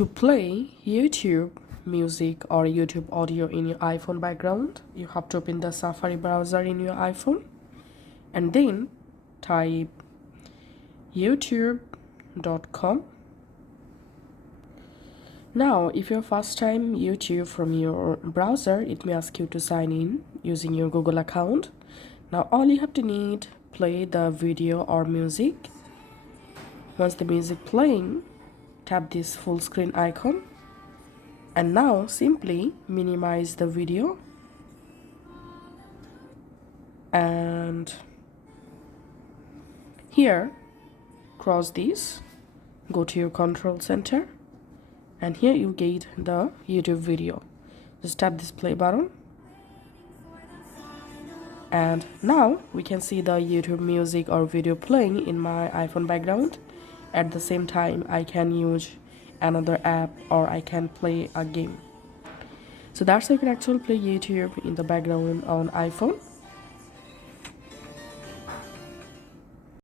To play YouTube music or YouTube audio in your iPhone background, you have to open the Safari browser in your iPhone and then type youtube.com. Now, if you're first time YouTube from your browser, it may ask you to sign in using your Google account. Now, all you have to need, play the video or music. Once the music playing, tap this full screen icon. And now simply minimize the video and here cross this, go to your control center, and here you get the YouTube video. Just tap this play button and now we can see the YouTube music or video playing in my iPhone background. At the same time, I can use another app or I can play a game. So that's how you can actually play YouTube in the background on iPhone.